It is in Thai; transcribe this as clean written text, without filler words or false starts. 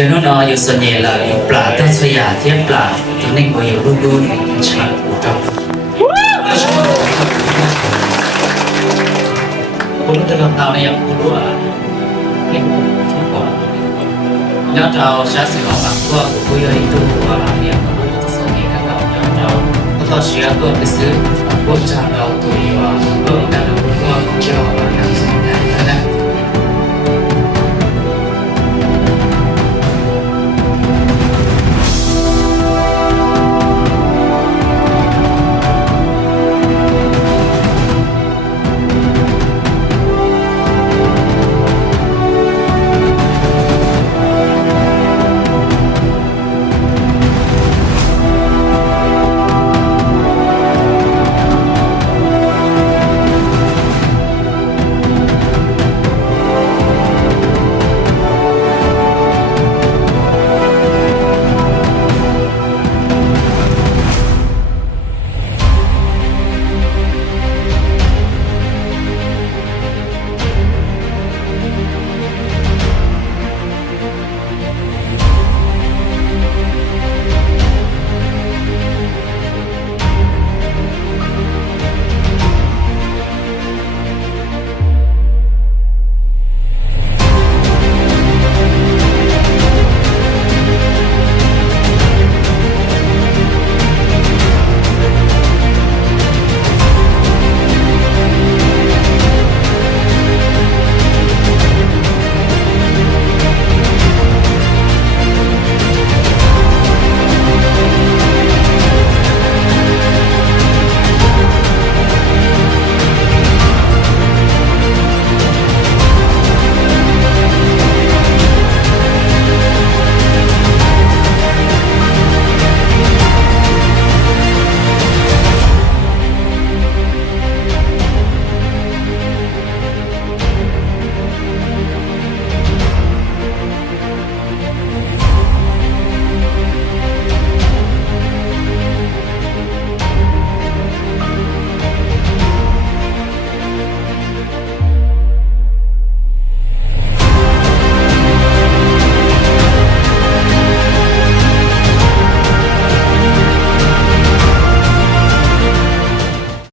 有那呢有说你了，有ปลา到吹呀，天ปลาตัวนี้ก็有รุ่นรุ่นใช่หูดับผมจะลองเอาในอย่างผู้รู้อ่ะให้ผมช่วยก่อนย้อนเราใช้สิ่งของบางตัวผู้ย่อยตัวเนี่ยมันส่งให้กับเราย้อนเราก็ต้องเชื่อตัวไปซื้อพวกจากเราตัวก็การรู้ตัวของเรา